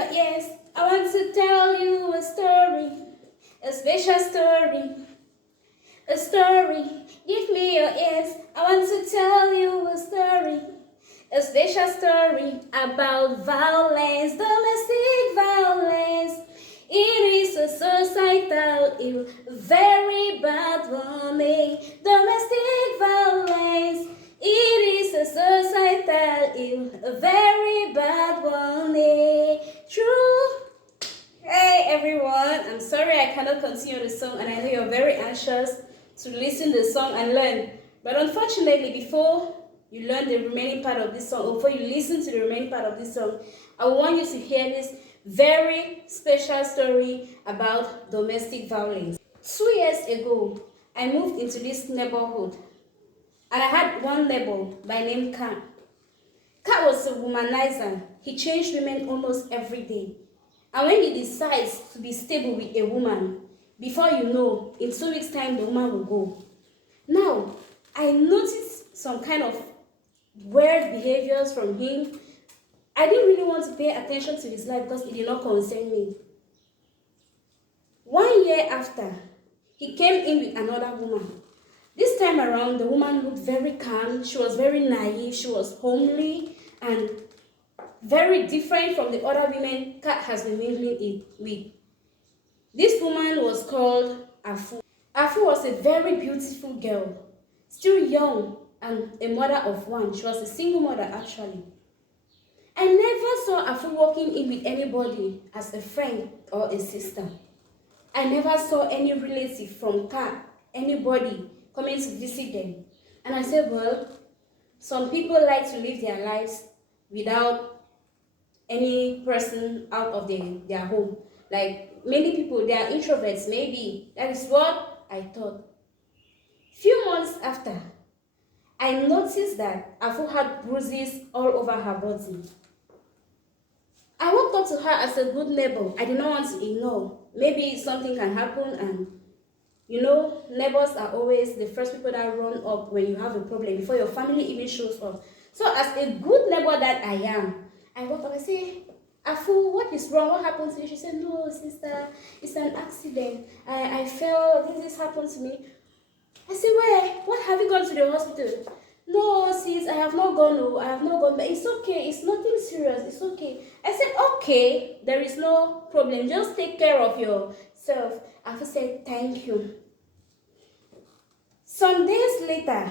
your ears. I want to tell you a story, a special story, a story. Give me your ears. I want to tell you a story, a special story about violence, domestic violence. It is a societal ill, very bad one, eh? Domestic violence. It is a societal ill, a very bad one, eh? True. Hey everyone, I'm sorry I cannot continue the song, and I know you're very anxious to listen to the song and learn. But unfortunately, before you learn the remaining part of this song, or before you listen to the remaining part of this song, I want you to hear this very special story about domestic violence. 2 years ago, I moved into this neighborhood, and I had one neighbor by name Kat. Kat was a womanizer. He changed women almost every day. And when he decides to be stable with a woman, before you know, in 2 weeks' time, the woman will go. Now, I noticed some kind of weird behaviors from him. I didn't really want to pay attention to his life because it did not concern me. 1 year after, he came in with another woman. This time around, the woman looked very calm. She was very naive. She was homely and very different from the other women Kat has been mingling with. This woman was called Afu. Afu was a very beautiful girl, still young and a mother of one. She was a single mother actually. I never saw Afu walking in with anybody as a friend or a sister. I never saw any relative from Kat, anybody coming to visit them. And I said, well, some people like to live their lives without any person out of their home. Like many people, they are introverts, maybe. That is what I thought. Few months after, I noticed that Afu had bruises all over her body. I walked up to her as a good neighbor. I did not want to ignore. Maybe something can happen, and you know, neighbors are always the first people that run up when you have a problem before your family even shows up. So as a good neighbor that I am, I walked up and said, Afu, what is wrong? What happened to you? She said, no, sister, it's an accident. I fell, this happened to me. I said, where? What, have you gone to the hospital? No, sis, I have not gone. No, I have not gone. But it's okay. It's nothing serious. It's okay. I said, okay, there is no problem. Just take care of yourself. Afu said, thank you. Some days later,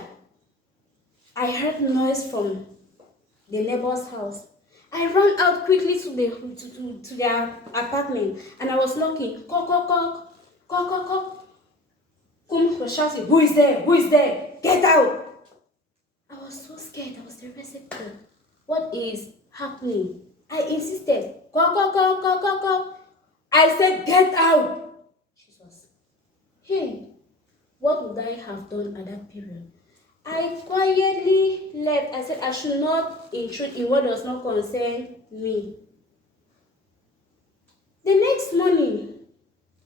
I heard noise from the neighbor's house. I ran out quickly to their apartment, and I was knocking. Knock, knock, knock, knock, knock, knock. Kum was shouting, who is there? Who is there? Get out! I was so scared. I was terrified. What is happening? I insisted. Knock, knock, knock, knock, knock, knock. I said, get out! She was, hey, what would I have done at that period? I quietly left. I said I should not intrude in what does not concern me. The next morning,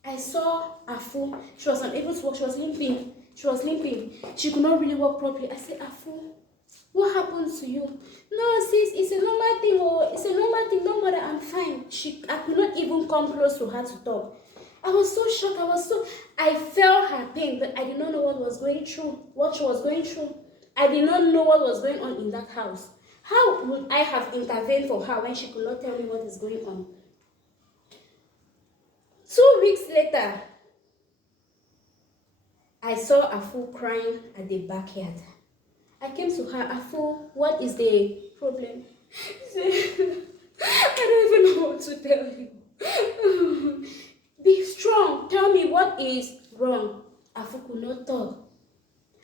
I saw Afu. She was unable to walk. She was limping. She could not really walk properly. I said, Afu, what happened to you? No, sis, it's a normal thing. Oh, it's a normal thing. No matter, I'm fine. I could not even come close to her to talk. I was so shocked. I felt her pain, but I did not know what she was going through. I did not know what was going on in that house. How would I have intervened for her when she could not tell me what is going on? 2 weeks later, I saw Afu crying at the backyard. I came to her, Afu, what is the problem? She said, I don't even know what to tell you. Be strong. Tell me what is wrong. Afu could not talk.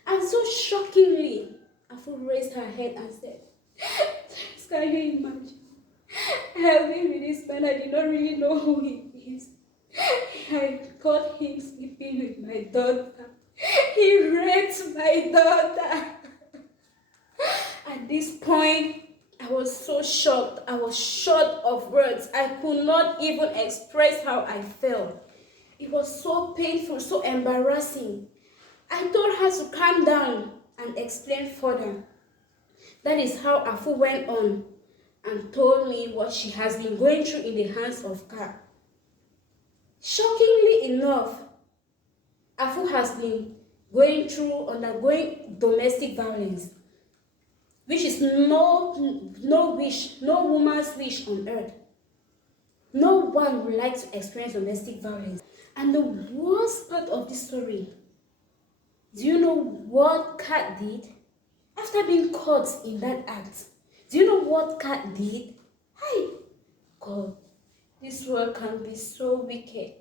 And so shockingly, Afu raised her head and said, can you imagine? I have been with this man. I did not really know who he is. I caught him sleeping with my daughter. He raped my daughter. At this point, I was so shocked. I was short of words. I could not even express how I felt. It was so painful, so embarrassing. I told her to calm down and explain further. That is how Afu went on and told me what she has been going through in the hands of Kat. Shockingly enough, Afu has been undergoing domestic violence, which is no woman's wish on earth. No one would like to experience domestic violence. And the worst part of this story, do you know what Kat did? After being caught in that act, do you know what Kat did? Hi, God, this world can be so wicked.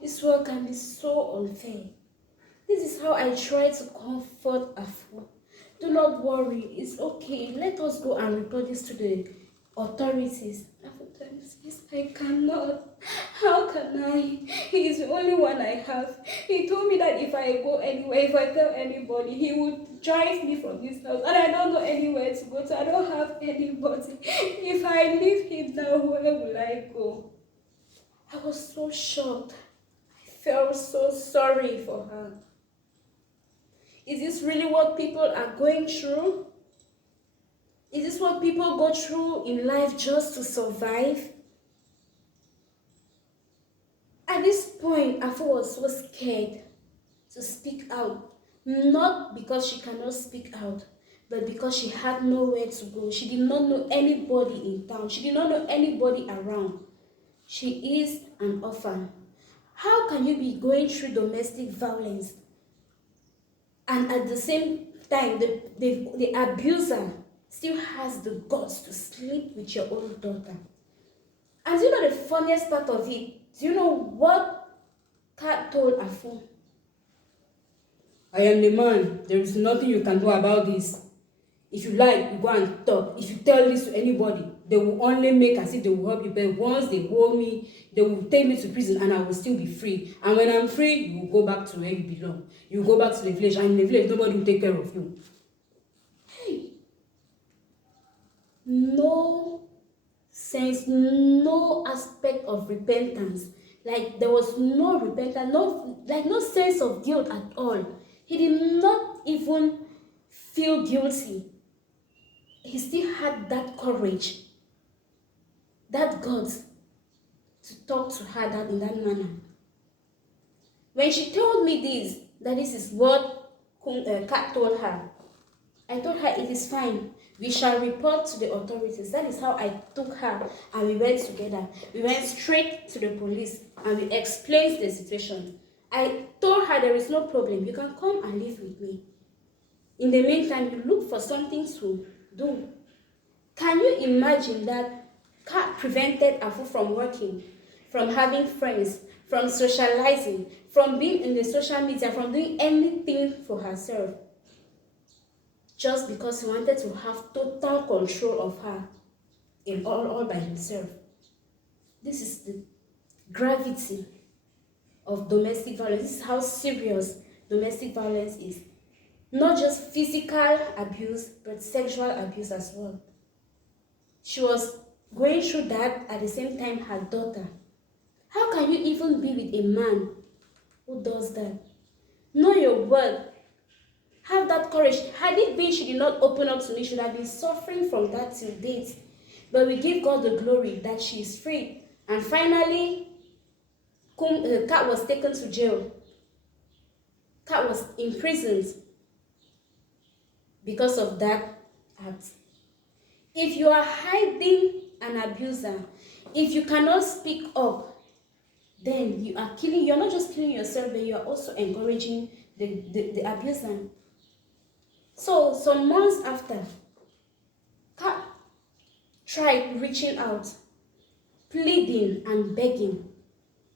This world can be so unfair. This is how I try to comfort Afu. Do not worry, it's okay. Let us go and report this to the authorities. Afu tells, yes, I cannot. How can I? He is the only one I have. He told me that if I go anywhere, if I tell anybody, he would drive me from this house. And I don't know anywhere to go to. I don't have anybody. If I leave him now, where will I go? I was so shocked. I felt so sorry for her. Is this really what people are going through? Is this what people go through in life just to survive? At this point, Afu was so scared to speak out. Not because she cannot speak out, but because she had nowhere to go. She did not know anybody in town. She did not know anybody around. She is an orphan. How can you be going through domestic violence and at the same time the abuser still has the guts to sleep with your own daughter? And you know the funniest part of it? Do you know what Kat told Afu? I am the man. There is nothing you can do about this. If you like, you go and talk. If you tell this to anybody, they will only make as if they will help you. But once they hold me, they will take me to prison and I will still be free. And when I'm free, you will go back to where you belong. You will go back to the village, and in the village, nobody will take care of you. Hey. No sense, no aspect of repentance. Like there was no repentance, no sense of guilt at all. He did not even feel guilty. He still had that courage, that guts to talk to her that in that manner. When she told me this, that this is what Kat told her, I told her it is fine. We shall report to the authorities. That is how I took her and we went together. We went straight to the police and we explained the situation. I told her there is no problem. You can come and live with me. In the meantime, you look for something to do. Can you imagine that Kat prevented Afu from working, from having friends, from socializing, from being in the social media, from doing anything for herself? Just because he wanted to have total control of her in all by himself. This is the gravity of domestic violence. This is how serious domestic violence is. Not just physical abuse, but sexual abuse as well. She was going through that at the same time her daughter. How can you even be with a man who does that? Know your worth. Have that courage. Had it been she did not open up to me, she would have been suffering from that till date. But we give God the glory that she is free. And finally, Kat was taken to jail. Kat was imprisoned because of that act. If you are hiding an abuser, if you cannot speak up, then you are killing. You're not just killing yourself, but you are also encouraging the abuser. So some months after, Kat tried reaching out, pleading and begging.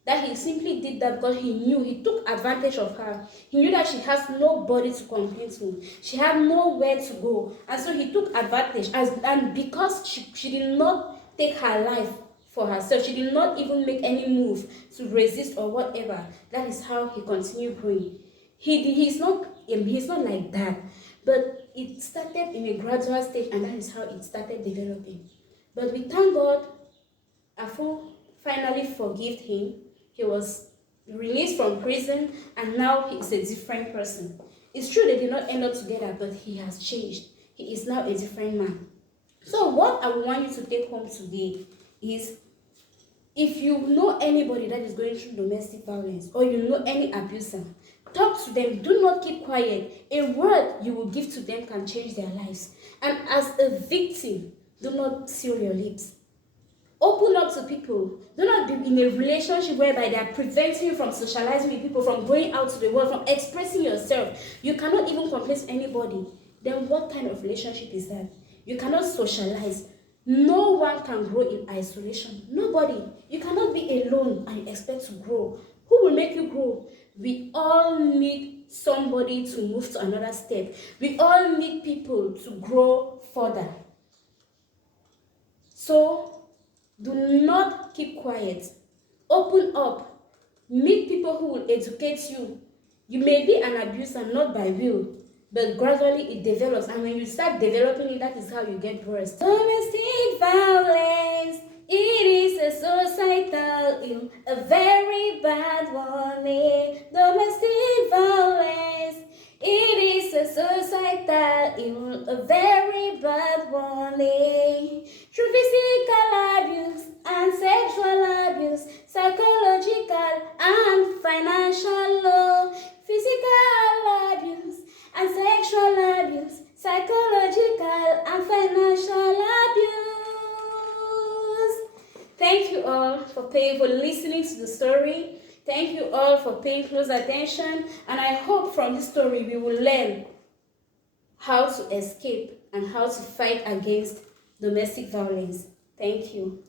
That he simply did that because he knew, he took advantage of her. He knew that she has nobody to complain to. She had nowhere to go. And so he took advantage. And because she did not take her life for herself, she did not even make any move to resist or whatever. That is how he continued growing. He's not like that. But it started in a gradual stage, and that is how it started developing. But we thank God, Afu finally forgave him. He was released from prison, and now he is a different person. It's true they did not end up together, but he has changed. He is now a different man. So what I want you to take home today is, if you know anybody that is going through domestic violence, or you know any abuser, talk to them. Do not keep quiet. A word you will give to them can change their lives. And as a victim, do not seal your lips. Open up to people. Do not be in a relationship whereby they are preventing you from socializing with people, from going out to the world, from expressing yourself. You cannot even complain to anybody. Then what kind of relationship is that? You cannot socialize. No one can grow in isolation. Nobody. You cannot be alone and expect to grow. Who will make you grow? We all need somebody to move to another step. We all need people to grow further. So, do not keep quiet. Open up. Meet people who will educate you. You may be an abuser not by will, but gradually it develops, and when you start developing it, that is how you get worse. Domestic violence, it is a societal ill, a very bad one. Domestic violence, it is a societal ill, a very bad one. Through physical abuse and sexual abuse, psychological and financial law, physical abuse and sexual abuse, psychological and financial abuse. Thank you all for listening to the story. Thank you all for paying close attention, and I hope from this story we will learn how to escape and how to fight against domestic violence. Thank you.